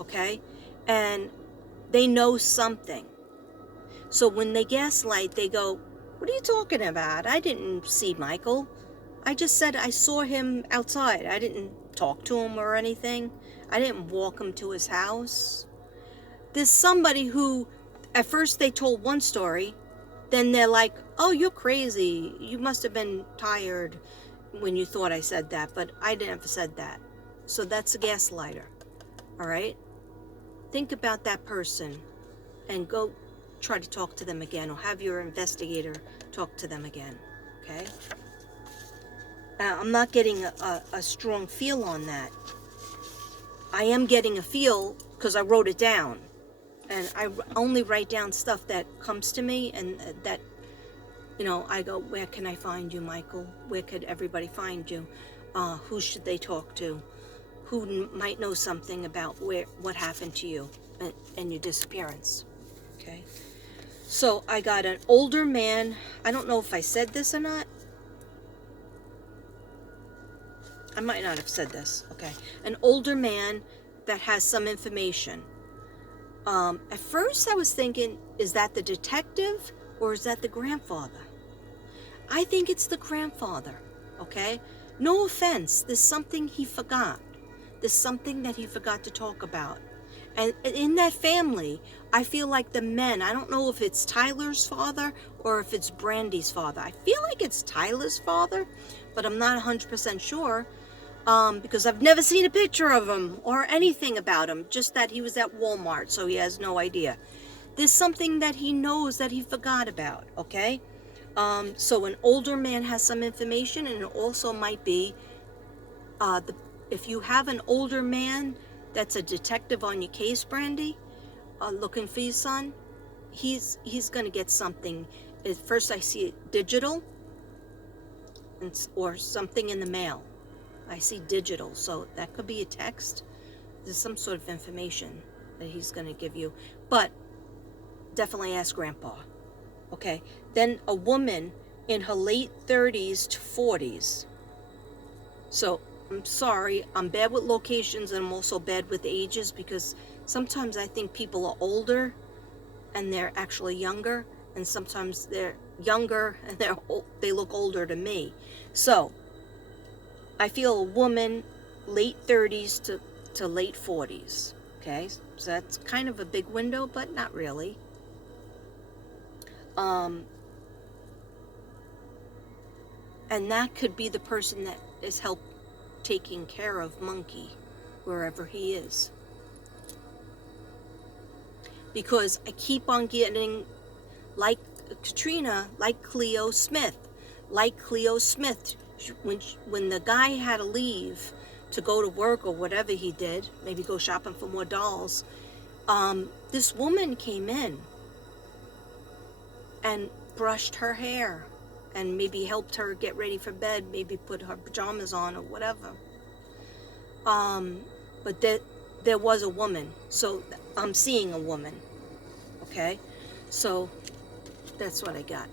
okay? And they know something. So when they gaslight, they go, what are you talking about? I didn't see Michael. I just said I saw him outside. I didn't talk to him or anything. I didn't walk him to his house. There's somebody who, at first they told one story, then they're like, oh, you're crazy. You must have been tired when you thought I said that, but I never said that. So that's a gaslighter, all right? Think about that person and go try to talk to them again, or have your investigator talk to them again, okay? I'm not getting a strong feel on that. I am getting a feel because I wrote it down. And I only write down stuff that comes to me, and that, I go, where can I find you, Michael? Where could everybody find you? Who should they talk to? Who might know something about what happened to you and your disappearance, okay? So I got an older man. I don't know if I said this or not. I might not have said this, okay? An older man that has some information. At first I was thinking, is that the detective or is that the grandfather? I think it's the grandfather, okay? No offense, there's something he forgot. There's something that he forgot to talk about. And in that family, I feel like the men, I don't know if it's Tyler's father or if it's Brandy's father. I feel like it's Tyler's father, but I'm not 100% sure. Because I've never seen a picture of him or anything about him, just that he was at Walmart, so he has no idea. There's something that he knows that he forgot about, okay? So an older man has some information, and it also might be, if you have an older man that's a detective on your case, Brandy, looking for your son, he's going to get something. At first I see it digital, or something in the mail. I see digital, so that could be a text. There's some sort of information that he's going to give you. But definitely ask Grandpa. Okay. Then a woman in her late 30s to 40s. So I'm sorry, I'm bad with locations, and I'm also bad with ages, because sometimes I think people are older and they're actually younger, and sometimes they're younger and they look older to me. So I feel a woman, late 30s to late 40s, okay? So that's kind of a big window, but not really. And that could be the person that is help taking care of Monkey, wherever he is. Because I keep on getting, like Katrina, like Cleo Smith. When the guy had to leave to go to work or whatever he did, maybe go shopping for more dolls, this woman came in and brushed her hair and maybe helped her get ready for bed, maybe put her pajamas on or whatever. But there was a woman, so I'm seeing a woman, okay? So that's what I got.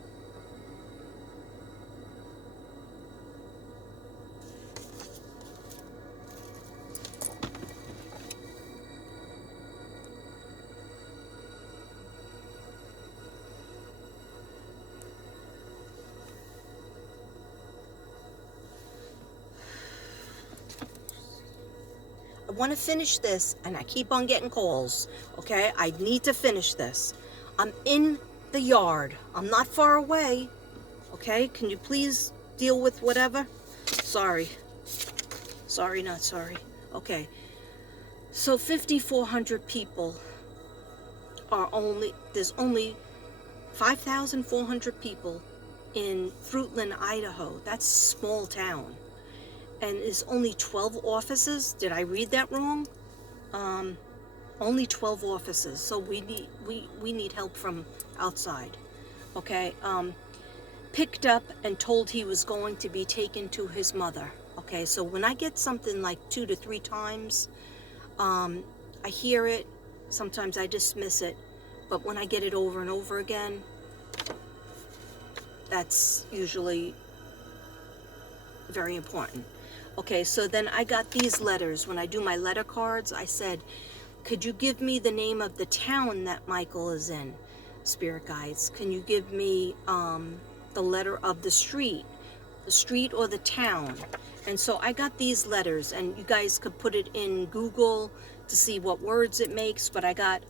I want to finish this, and I keep on getting calls, okay? I need to finish this. I'm in the yard. I'm not far away, okay? Can you please deal with whatever? Sorry. Sorry, not sorry. Okay. So 5,400 people there's only 5,400 people in Fruitland, Idaho. That's a small town. And there's only 12 offices. Did I read that wrong? Only 12 offices. So we need help from outside. Okay. Picked up and told he was going to be taken to his mother. Okay. So when I get something like 2 to 3 times, I hear it. Sometimes I dismiss it. But when I get it over and over again, that's usually very important. Okay, so then I got these letters. When I do my letter cards, I said, Could you give me the name of the town that Michael is in? Spirit guides, can you give me the letter of the street or the town? And so I got these letters, and you guys could put it in Google to see what words it makes, but I got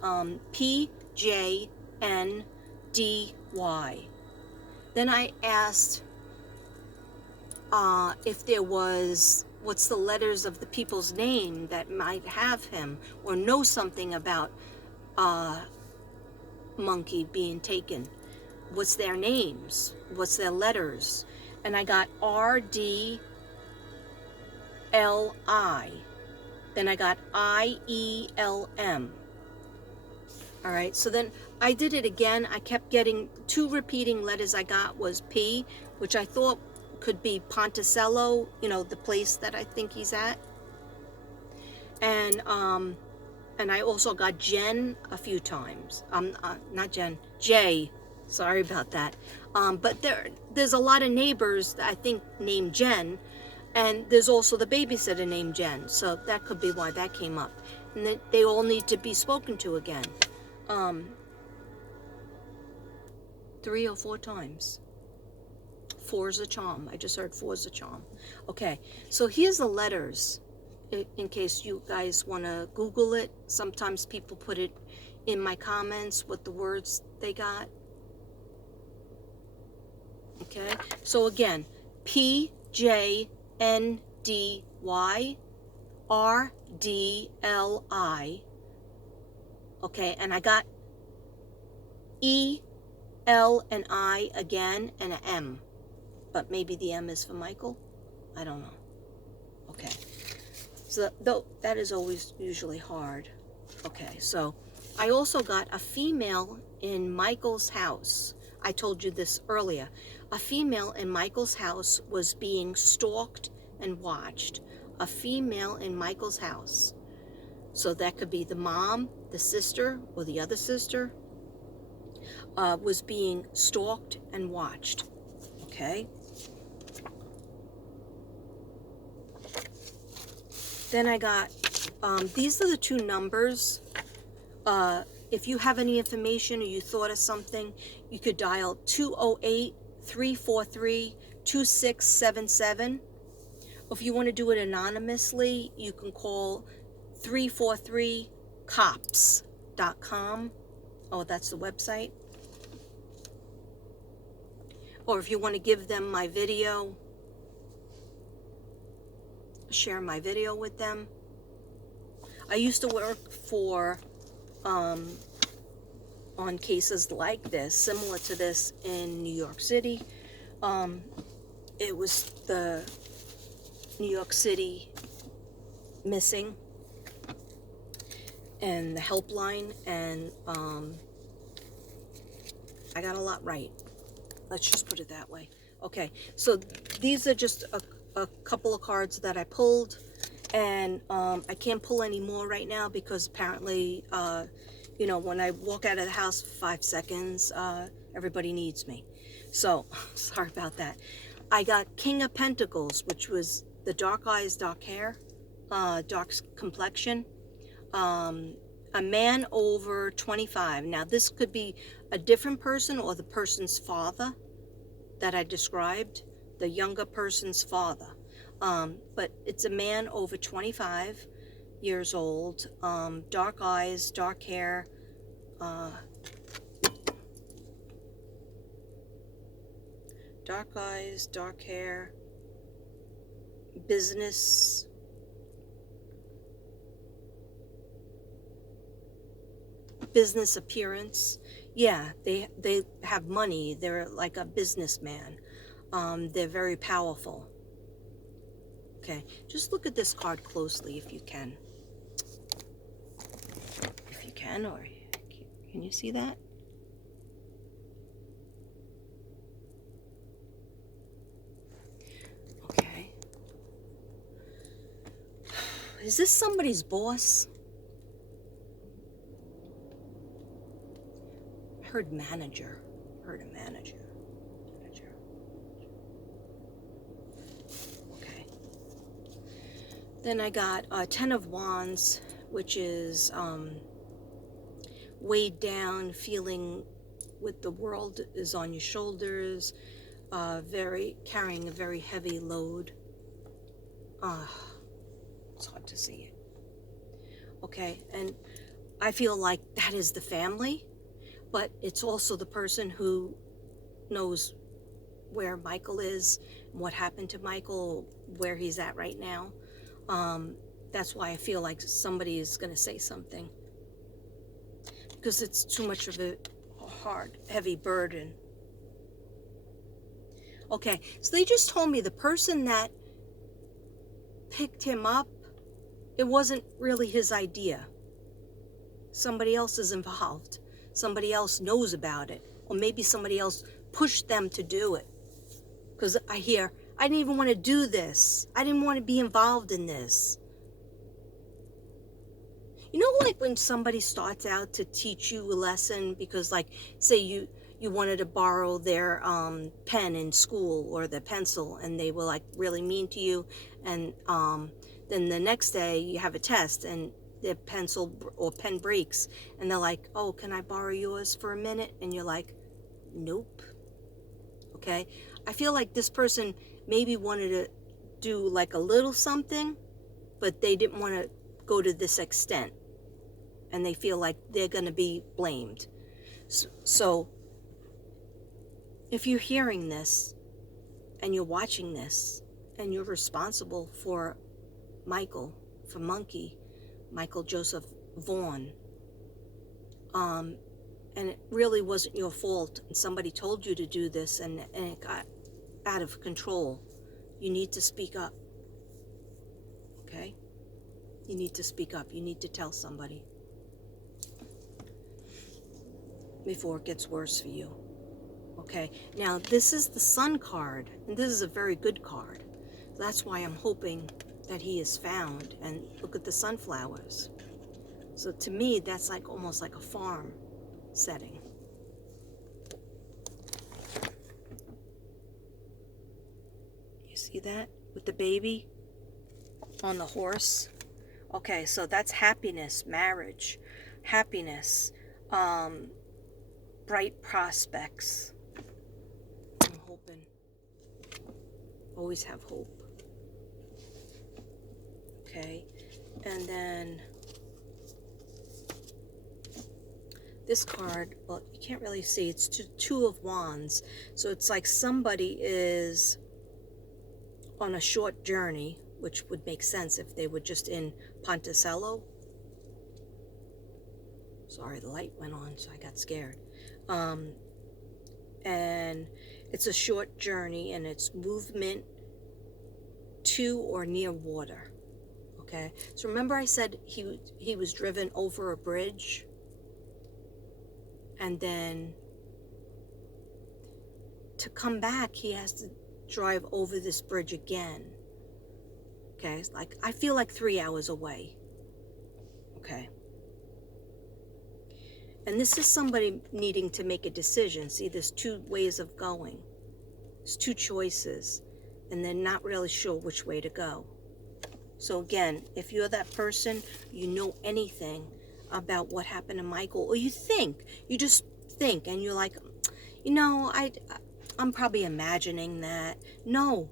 P, J, N, D, Y. Then I asked if there was, what's the letters of the people's name that might have him or know something about Monkey being taken. What's their names? What's their letters? And I got R, D, L, I. Then I got I, E, L, M. All right, so then I did it again. I kept getting 2 repeating letters. I got was P, which I thought could be Ponticello, you know, the place that I think he's at. And I also got Jen a few times. Not Jen, Jay. Sorry about that. But there's a lot of neighbors that I think named Jen, and there's also the babysitter named Jen. So that could be why that came up. And they all need to be spoken to again. 3 or 4 times. 4 is a charm. I just heard 4 is a charm. Okay, so here's the letters, in case you guys want to Google it. Sometimes people put it in my comments what the words they got. Okay, so again, P, J, N, D, Y, R, D, L, I. Okay, and I got E, L, and I again, and an M. But maybe the M is for Michael? I don't know. Okay. So that is always usually hard. Okay, so I also got a female in Michael's house. I told you this earlier. A female in Michael's house was being stalked and watched. A female in Michael's house. So that could be the mom, the sister, or the other sister, was being stalked and watched. Okay? Then I got, these are the 2 numbers. If you have any information or you thought of something, you could dial 208-343-2677. Or if you want to do it anonymously, you can call 343cops.com. Oh, that's the website. Or if you want to give them my video, share my video with them. I used to work for on cases like this, similar to this in New York City. It was the New York City missing and the helpline, and I got a lot right. Let's just put it that way. Okay, so these are just a couple of cards that I pulled, and I can't pull any more right now because apparently, you know, when I walk out of the house for 5 seconds, everybody needs me. So, sorry about that. I got King of Pentacles, which was the dark eyes, dark hair, dark complexion, a man over 25. Now, this could be a different person or the person's father that I described, the younger person's father. But it's a man over 25 years old, dark eyes, dark hair, dark eyes, dark hair, business, appearance. Yeah, they have money. They're like a businessman. They're very powerful. Okay, just look at this card closely if you can. If you can, or can you see that? Okay. Is this somebody's boss? I heard manager. Heard a manager. Okay. Then I got 10 of Wands, which is weighed down, feeling with the world is on your shoulders, carrying a very heavy load. It's hard to see it. Okay, and I feel like that is the family, but it's also the person who knows where Michael is, what happened to Michael, where he's at right now. That's why I feel like somebody is going to say something, because it's too much of a hard, heavy burden. Okay, so they just told me the person that picked him up, it wasn't really his idea. Somebody else is involved. Somebody else knows about it. Or maybe somebody else pushed them to do it. Because I hear, I didn't even want to do this. I didn't want to be involved in this. You know, like when somebody starts out to teach you a lesson because, like, say you wanted to borrow their pen in school or the pencil, and they were like really mean to you, and then the next day you have a test and the pencil or pen breaks, and they're like, oh, can I borrow yours for a minute? And you're like, nope. Okay, I feel like this person maybe wanted to do like a little something, but they didn't want to go to this extent, and they feel like they're going to be blamed. So if you're hearing this and you're watching this and you're responsible for Michael, for Michael Joseph Vaughn, and it really wasn't your fault, and somebody told you to do this, and it got out of control, you need to speak up. Okay? You need to speak up. You need to tell somebody before it gets worse for you. Okay? Now, this is the Sun card, and this is a very good card. That's why I'm hoping that he is found. And look at the sunflowers. So to me, that's like almost like a farm setting. You see that with the baby on the horse? Okay, so that's happiness, marriage, happiness, bright prospects. I'm hoping. Always have hope. Okay, and then this card, well, you can't really see, it's two of wands, so it's like somebody is on a short journey, which would make sense if they were just in Ponticello. Sorry, the light went on, so I got scared. And it's a short journey, and it's movement to or near water. Okay, so remember I said he was driven over a bridge, and then to come back he has to drive over this bridge again. Okay, it's like, I feel like 3 hours away. Okay, and this is somebody needing to make a decision. See, there's two ways of going, there's two choices, and they're not really sure which way to go. So again, if you're that person, you know anything about what happened to Michael, or you just think, and you're like, you know, I'm probably imagining that. No,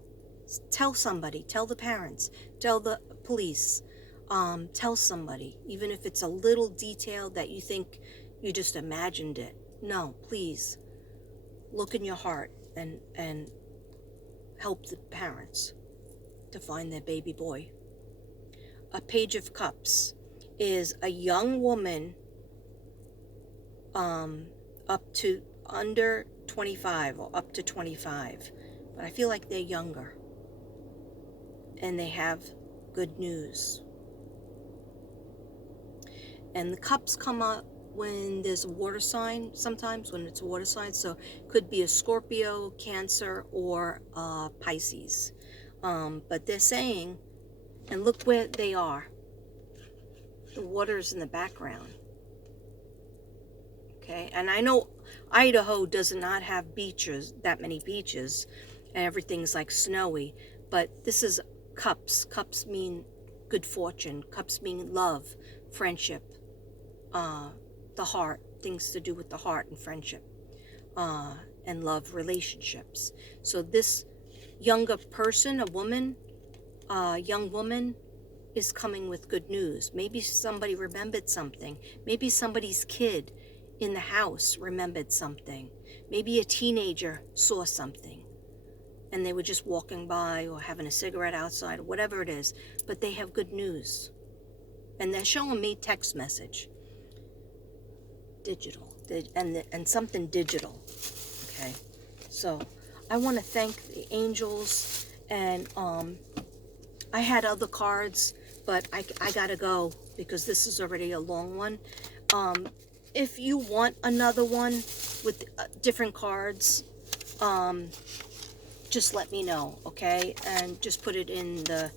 tell somebody, tell the parents, tell the police, tell somebody, even if it's a little detail that you think you just imagined it. No, please, look in your heart and help the parents to find their baby boy. A Page of Cups is a young woman up to under 25 or up to 25, but I feel like they're younger and they have good news. And the cups come up when there's a water sign, sometimes when it's a water sign, so it could be a Scorpio, Cancer, or Pisces. But they're saying, and look where they are. The water's in the background. Okay, and I know Idaho does not have beaches, that many beaches, and everything's like snowy, but this is cups. Cups mean good fortune. Cups mean love, friendship, the heart, things to do with the heart and friendship, and love relationships. So this younger person, a woman, young woman, is coming with good news. Maybe somebody remembered something. Maybe somebody's kid in the house remembered something. Maybe a teenager saw something and they were just walking by or having a cigarette outside or whatever it is, but they have good news. And they're showing me text message. Digital. And something digital. Okay. So I want to thank the angels, and I had other cards, but I gotta go because this is already a long one. If you want another one with different cards, just let me know, okay? And just put it in the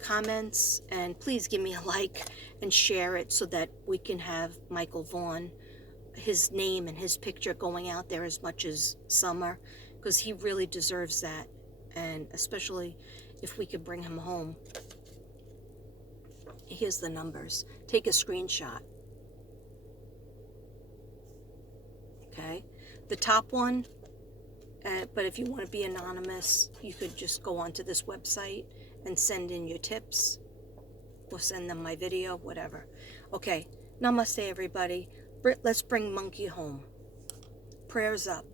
comments, and please give me a like and share it so that we can have Michael Vaughn, his name and his picture going out there as much as Summer, because he really deserves that, and especially if we could bring him home. Here's the numbers. Take a screenshot. Okay? The top one, but if you want to be anonymous, you could just go onto this website and send in your tips, or send them my video, whatever. Okay, namaste everybody. Let's bring Monkey home. Prayers up.